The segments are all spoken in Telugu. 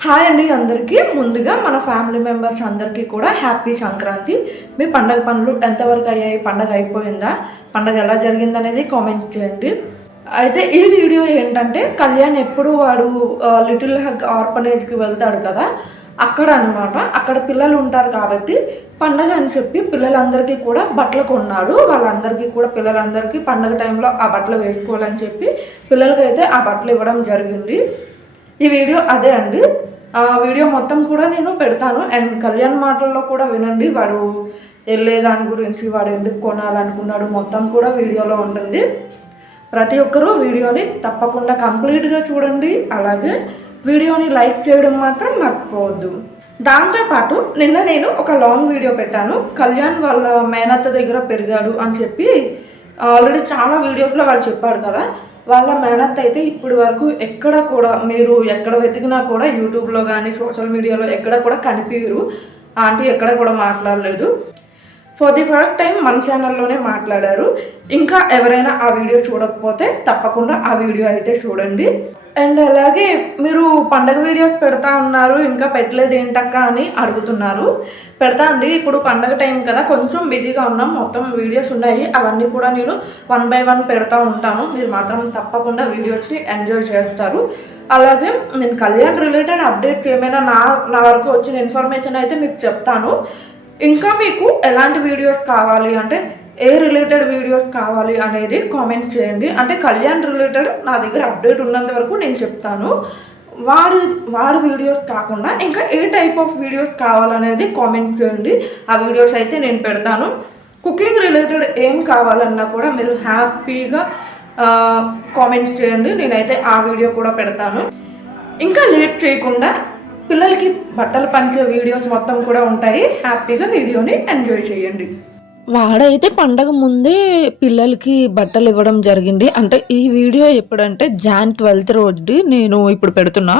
హాయ్ అండి అందరికీ. ముందుగా మన ఫ్యామిలీ మెంబర్స్ అందరికీ కూడా హ్యాపీ సంక్రాంతి. మీ పండగ పనులు ఎంతవరకు అయ్యాయి? పండగ అయిపోయిందా? పండగ ఎలా జరిగిందనేది కామెంట్ చేయండి. అయితే ఈ వీడియో ఏంటంటే, కళ్యాణ్ ఎప్పుడు వాడు లిటిల్ హగ్ ఆర్ఫనేజ్‌కి వెళ్తాడు కదా! అక్కడ అనమాట. అక్కడ పిల్లలు ఉంటారు కాబట్టి పండగ అని చెప్పి పిల్లలందరికీ కూడా బట్టలు కొన్నాడు. వాళ్ళందరికీ కూడా పిల్లలందరికీ పండగ టైంలో ఆ బట్టలు వేసుకోవాలని చెప్పి పిల్లలకైతే ఆ బట్టలు ఇవ్వడం జరిగింది. ఈ వీడియో అదే అండి. ఆ వీడియో మొత్తం కూడా నేను పెడతాను. అండ్ కళ్యాణ్ మాటల్లో కూడా వినండి. వాడు వెళ్ళే దాని గురించి, వాడు ఎందుకు కొనాలనుకున్నాడు మొత్తం కూడా వీడియోలో ఉంటుంది. ప్రతి ఒక్కరూ వీడియోని తప్పకుండా కంప్లీట్గా చూడండి. అలాగే వీడియోని లైక్ చేయడం మాత్రం మర్చిపోవద్దు. దాంతోపాటు నిన్న నేను ఒక లాంగ్ వీడియో పెట్టాను. కళ్యాణ్ వాళ్ళ మేనత్త దగ్గర పెరిగాడు అని చెప్పి ఆల్రెడీ చాలా వీడియోస్లో వాళ్ళు చెప్పాడు కదా. వాళ్ళ మేనత్త అయితే ఇప్పటి వరకు ఎక్కడ కూడా, మీరు ఎక్కడ వెతికినా కూడా యూట్యూబ్లో కానీ సోషల్ మీడియాలో ఎక్కడ కూడా కనిపించరు. ఆంటీ ఎక్కడ కూడా మాట్లాడలేదు. ఫర్ ది ఫస్ట్ టైం మన ఛానల్లోనే మాట్లాడారు. ఇంకా ఎవరైనా ఆ వీడియో చూడకపోతే తప్పకుండా ఆ వీడియో అయితే చూడండి. అండ్ అలాగే మీరు పండగ వీడియోస్ పెడతా ఉన్నారు, ఇంకా పెట్టలేదు ఏంటక్క అని అడుగుతున్నారు. పెడతా అండి. ఇప్పుడు పండగ టైం కదా, కొంచెం బిజీగా ఉన్నాం. మొత్తం వీడియోస్ ఉన్నాయి. అవన్నీ కూడా నేను 1 by 1 పెడతా ఉంటాను. మీరు మాత్రం తప్పకుండా వీడియోస్ని ఎంజాయ్ చేస్తారు. అలాగే నేను కళ్యాణ్ రిలేటెడ్ అప్డేట్స్ ఏమైనా నా వరకు వచ్చిన ఇన్ఫర్మేషన్ అయితే మీకు చెప్తాను. ఇంకా మీకు ఎలాంటి వీడియోస్ కావాలి అంటే, ఏ రిలేటెడ్ వీడియోస్ కావాలి అనేది కామెంట్ చేయండి. అంటే కళ్యాణ్ రిలేటెడ్ నా దగ్గర అప్డేట్ ఉన్నంత వరకు నేను చెప్తాను. వాడి వీడియోస్ కాకుండా ఇంకా ఏ టైప్ ఆఫ్ వీడియోస్ కావాలనేది కామెంట్ చేయండి. ఆ వీడియోస్ అయితే నేను పెడతాను. కుకింగ్ రిలేటెడ్ ఏం కావాలన్నా కూడా మీరు హ్యాపీగా కామెంట్ చేయండి. నేనైతే ఆ వీడియో కూడా పెడతాను. ఇంకా లేట్ చేయకుండా పిల్లలకి బట్టలు పంచే వీడియోస్ మొత్తం కూడా ఉంటాయి. హ్యాపీగా వీడియోని ఎంజాయ్ చేయండి. వాడైతే పండగ ముందే పిల్లలకి బట్టలు ఇవ్వడం జరిగింది. అంటే ఈ వీడియో ఎప్పుడంటే Jan 12th రోజుది నేను ఇప్పుడు పెడుతున్నా.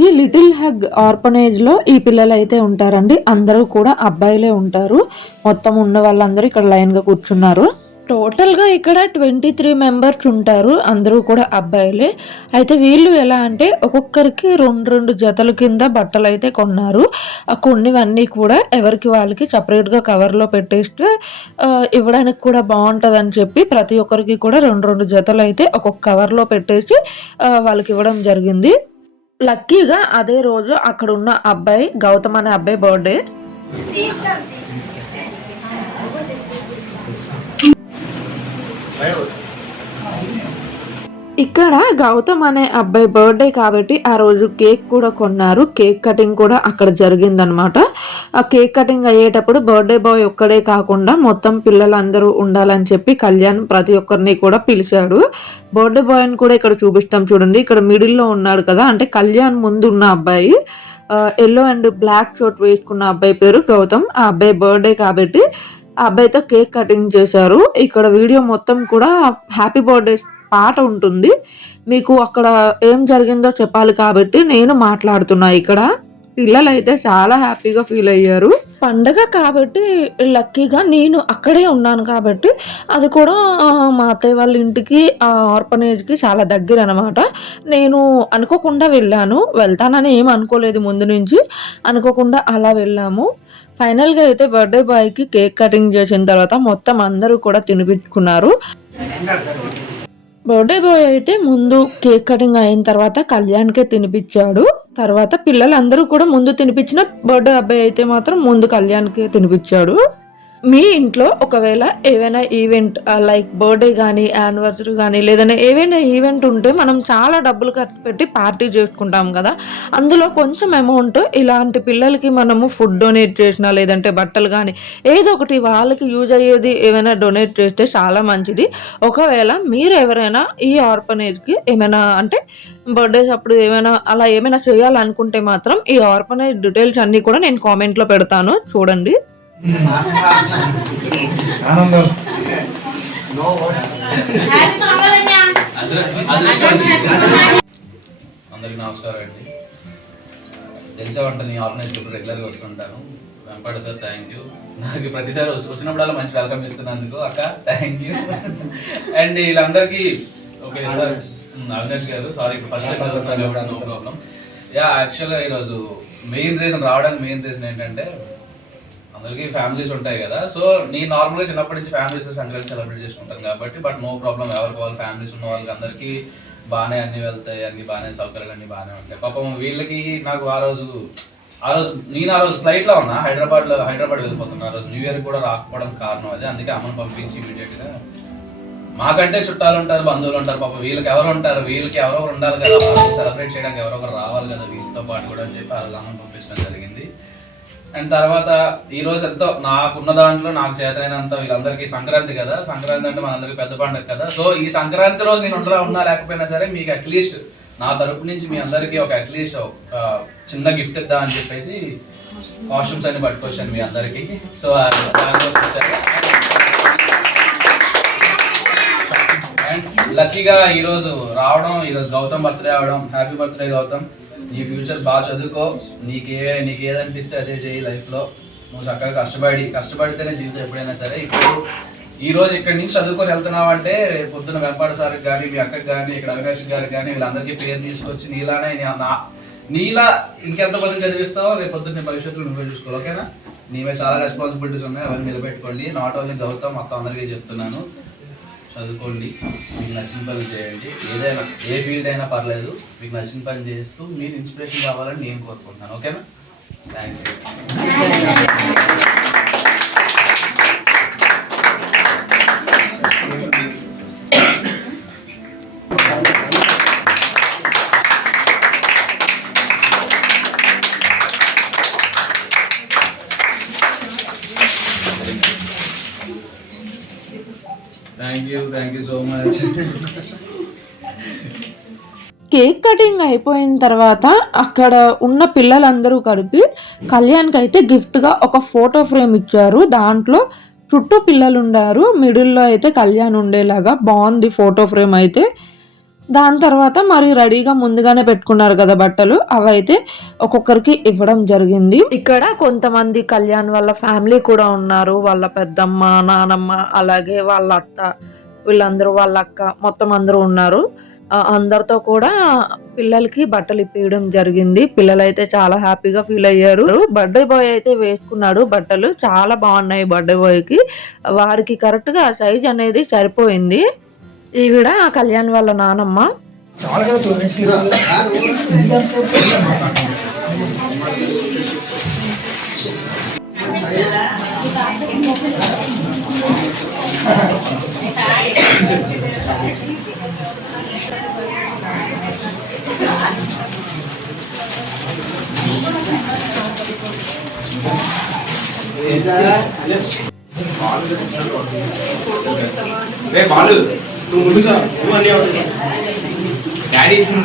ఈ లిటిల్ హగ్ ఆర్ఫనేజ్లో ఈ పిల్లలు అయితే ఉంటారండి. అందరూ కూడా అబ్బాయిలే ఉంటారు. మొత్తం ఉన్న వాళ్ళందరూ ఇక్కడ లైన్గా కూర్చున్నారు. టోటల్గా ఇక్కడ 23 మెంబర్స్ ఉంటారు. అందరూ కూడా అబ్బాయిలే. అయితే వీళ్ళు ఎలా అంటే ఒక్కొక్కరికి 2 జతల కింద బట్టలు అయితే కొన్నారు. కొన్నివన్నీ కూడా ఎవరికి వాళ్ళకి సపరేట్గా కవర్లో పెట్టేస్తే ఇవ్వడానికి కూడా బాగుంటుందని చెప్పి ప్రతి ఒక్కరికి కూడా 2 జతలు అయితే ఒక్కొక్క కవర్లో పెట్టేసి వాళ్ళకి ఇవ్వడం జరిగింది. లక్కీగా అదే రోజు అక్కడ ఉన్న అబ్బాయి, గౌతమ్ అనే అబ్బాయి బర్త్డే. ఇక్కడ గౌతమ్ అనే అబ్బాయి బర్త్డే కాబట్టి ఆ రోజు కేక్ కూడా కొన్నారు. కేక్ కటింగ్ కూడా అక్కడ జరిగిందనమాట. ఆ కేక్ కటింగ్ అయ్యేటప్పుడు బర్త్డే బాయ్ ఒక్కడే కాకుండా మొత్తం పిల్లలందరూ ఉండాలని చెప్పి కళ్యాణ్ ప్రతి ఒక్కరిని కూడా పిలిచాడు. బర్త్డే బాయ్ని కూడా ఇక్కడ చూపిస్తాం చూడండి. ఇక్కడ మిడిల్లో ఉన్నాడు కదా, అంటే కళ్యాణ్ ముందు ఉన్న అబ్బాయి, ఎల్లో అండ్ బ్లాక్ షర్ట్ వేసుకున్న అబ్బాయి పేరు గౌతమ్. ఆ అబ్బాయి బర్త్డే కాబట్టి ఆ అబ్బాయితో కేక్ కటింగ్ చేశారు. ఇక్కడ వీడియో మొత్తం కూడా హ్యాపీ బర్త్డే పాట ఉంటుంది. మీకు అక్కడ ఏం జరిగిందో చెప్పాలి కాబట్టి నేను మాట్లాడుతున్నా. ఇక్కడ పిల్లలైతే చాలా హ్యాపీగా ఫీల్ అయ్యారు. పండగ కాబట్టి లక్కీగా నేను అక్కడే ఉన్నాను కాబట్టి, అది కూడా మా అత్తయ్య వాళ్ళ ఇంటికి ఆర్ఫనేజ్కి చాలా దగ్గర అనమాట. నేను అనుకోకుండా వెళ్తానని ఏం అనుకోలేదు. ముందు నుంచి అనుకోకుండా అలా వెళ్ళాము. ఫైనల్గా అయితే బర్త్డే బాయ్కి కేక్ కటింగ్ చేసిన తర్వాత మొత్తం అందరూ కూడా తినిపించుకున్నారు. బర్త్డే బాయ్ అయితే ముందు కేక్ కటింగ్ అయిన తర్వాత కళ్యాణ్కే తినిపించాడు. తర్వాత పిల్లలందరూ కూడా ముందు తినిపించిన, బర్త్డే అబ్బాయి అయితే మాత్రం ముందు కళ్యాణ్కే తినిపించాడు. మీ ఇంట్లో ఒకవేళ ఏవైనా ఈవెంట్ లైక్ బర్త్డే కానీ, యానివర్సరీ కానీ, లేదంటే ఏవైనా ఈవెంట్ ఉంటే మనం చాలా డబ్బులు ఖర్చు పెట్టి పార్టీ చేసుకుంటాం కదా. అందులో కొంచెం అమౌంట్ ఇలాంటి పిల్లలకి మనము ఫుడ్ డొనేట్ చేసినా, లేదంటే బట్టలు కానీ ఏదో ఒకటి వాళ్ళకి యూజ్ అయ్యేది ఏమైనా డొనేట్ చేస్తే చాలా మంచిది. ఒకవేళ మీరు ఎవరైనా ఈ ఆర్ఫనేజ్కి ఏమైనా అంటే బర్త్డేస్ అప్పుడు ఏమైనా చేయాలనుకుంటే మాత్రం ఈ ఆర్ఫనేజ్ డీటెయిల్స్ అన్నీ కూడా నేను కామెంట్లో పెడతాను, చూడండి. ఆనందం. అందరికి నమస్కారం అండి. తెలిసావంట నీ ఆర్గనైజ్ రెగ్యులర్గా వస్తుంటాను. వెంపట సార్ థ్యాంక్ యూ. నాకు ప్రతిసారి వచ్చినప్పుడల్లా మంచి వెల్కమ్ ఇస్తున్నందుకు అక్క థ్యాంక్ యూ. అండ్ వీళ్ళందరికీ ఓకే సార్ అవినాష్ గారు సారీ ఫస్ట్ టైం వస్తున్నారు నో ప్రాబ్లం. యా యాక్చువల్గా ఈరోజు మెయిన్ రీజన్ రావడానికి మెయిన్ రీజన్ ఏంటంటే అందరికీ ఫ్యామిలీస్ ఉంటాయి కదా. సో నేను నార్మల్గా చిన్నప్పటి నుంచి ఫ్యామిలీస్ సంక్రాంతి సెలబ్రేట్ చేసుకుంటాను కాబట్టి బట్ నో ప్రాబ్లం ఎవరికి వాళ్ళు ఫ్యామిలీస్ ఉన్న వాళ్ళకి అందరికీ బాగానే అన్ని వెళ్తాయి, అన్ని బాగానే సౌకర్యాలు అన్ని బాగానే ఉంటాయి. పాపం వీళ్ళకి నాకు ఆ రోజు నేను ఆ రోజు ఫ్లైట్లో ఉన్నా హైదరాబాద్ వెళ్ళిపోతున్నా. ఆ రోజు న్యూ ఇయర్ కూడా రాకపోవడం కారణం అదే. అందుకే అమ్మని పంపించి ఇమీడియట్గా మాకంటే చుట్టాలు ఉంటారు, బంధువులు ఉంటారు, పాపం వీళ్ళకి ఎవరు ఉంటారు, వీళ్ళకి ఎవరో ఉండాలి కదా, సెలబ్రేట్ చేయడానికి ఎవరో ఒకరు రావాలి కదా వీళ్ళతో పాటు కూడా అని చెప్పి ఆ రోజు అమ్మని పంపించడం జరిగింది. అండ్ తర్వాత ఈ రోజు ఎంతో నాకున్న దాంట్లో నాకు చేతనైనంత వీళ్ళందరికీ సంక్రాంతి కదా, సంక్రాంతి అంటే మనందరికీ పెద్ద పండుగ కదా. సో ఈ సంక్రాంతి రోజు నేను ఉన్నా లేకపోయినా సరే మీకు అట్లీస్ట్ నా తరపు నుంచి మీ అందరికీ ఒక అట్లీస్ట్ ఒక చిన్న గిఫ్ట్ ఇద్దాం అని చెప్పేసి కాస్ట్యూమ్స్ అన్ని పట్టుకొచ్చాను మీ అందరికీ. సో దానికోసం వచ్చారు. అండ్ లక్కీగా ఈరోజు రావడం, ఈరోజు గౌతమ్ బర్త్డే అవడం, హ్యాపీ బర్త్డే గౌతమ్. నీ ఫ్యూచర్ బాగా చదువుకో, నీకు ఏదనిపిస్తే అదే చేయి లైఫ్లో. నువ్వు చక్కగా కష్టపడితేనే జీవితం ఎప్పుడైనా సరే. ఇప్పుడు ఈ రోజు ఇక్కడి నుంచి చదువుకొని వెళ్తున్నావు అంటే పొద్దున్న వెంపాట సార్కి కానీ మీ అక్కకి కానీ ఇక్కడ అవినాష్ గారికి కానీ వీళ్ళందరికీ పేరు తీసుకొచ్చి నీలా ఇంకెంత మంది చదివిస్తావో రేపు పొద్దున్న భవిష్యత్తులో నువ్వే చూసుకోవాలి. ఓకేనా? నీవే చాలా రెస్పాన్సిబిలిటీస్ ఉన్నాయి, అవన్నీ నిలబెట్టుకోండి. నాట్ ఓన్లీ గౌతమ్ మొత్తం అందరికీ చెప్తున్నాను, చదువుకోండి, మీకు నచ్చిన పని చేయండి. ఏదైనా ఏ ఫీల్డ్ అయినా పర్లేదు, మీకు నచ్చిన పని చేస్తూ మీరు ఇన్స్పిరేషన్ కావాలని నేను కోరుకుంటున్నాను. ఓకేనా? Thank you. Thank you so much. Cake cutting అయిపోయిన తర్వాత అక్కడ ఉన్న పిల్లలందరూ కలిపి కళ్యాణ్కి అయితే గిఫ్ట్గా ఒక ఫోటో ఫ్రేమ్ ఇచ్చారు. దాంట్లో చుట్టూ పిల్లలు ఉండారు, మిడిల్లో అయితే కళ్యాణ్ ఉండేలాగా బాగుంది ఫోటో ఫ్రేమ్ అయితే. దాని తర్వాత మరి రెడీగా ముందుగానే పెట్టుకున్నారు కదా బట్టలు, అవైతే ఒక్కొక్కరికి ఇవ్వడం జరిగింది. ఇక్కడ కొంతమంది కళ్యాణ్ వాళ్ళ ఫ్యామిలీ కూడా ఉన్నారు, వాళ్ళ పెద్దమ్మ, నానమ్మ, అలాగే వాళ్ళ అత్త, వీళ్ళందరూ వాళ్ళ అక్క, మొత్తం అందరూ ఉన్నారు. అందరితో కూడా పిల్లలకి బట్టలు ఇప్పించడం జరిగింది. పిల్లలైతే చాలా హ్యాపీగా ఫీల్ అయ్యారు. బర్త్డే బాయ్ అయితే వేసుకున్నాడు బట్టలు, చాలా బాగున్నాయి బర్త్డే బాయ్కి. వారికి కరెక్ట్గా సైజ్ అనేది సరిపోయింది. ఈవిడ కళ్యాణ్ వాళ్ళ నానమ్మ. బాలు నువ్వు ముందుగా డాడీ ఇచ్చిన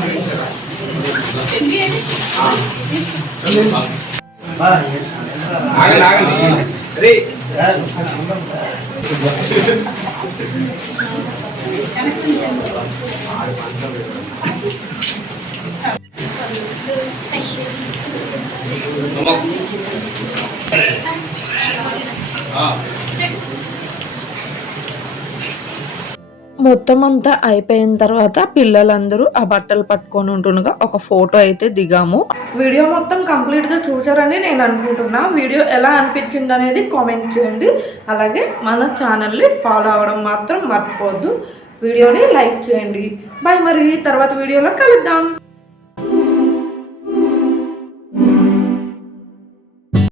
ఆగండి అరే మొత్తం అంతా అయిపోయిన తర్వాత పిల్లలందరూ ఆ బట్టలు పట్టుకొని ఉంటుండగా ఒక ఫోటో అయితే దిగాము. వీడియో మొత్తం కంప్లీట్గా చూసారని నేను అనుకుంటున్నా. వీడియో ఎలా అనిపించింది అనేది కామెంట్ చేయండి. అలాగే మన ఛానల్ని ఫాలో అవ్వడం మాత్రం మర్చిపోవద్దు. వీడియోని లైక్ చేయండి. బాయ్, మరి తర్వాత వీడియోలో కలుద్దాం.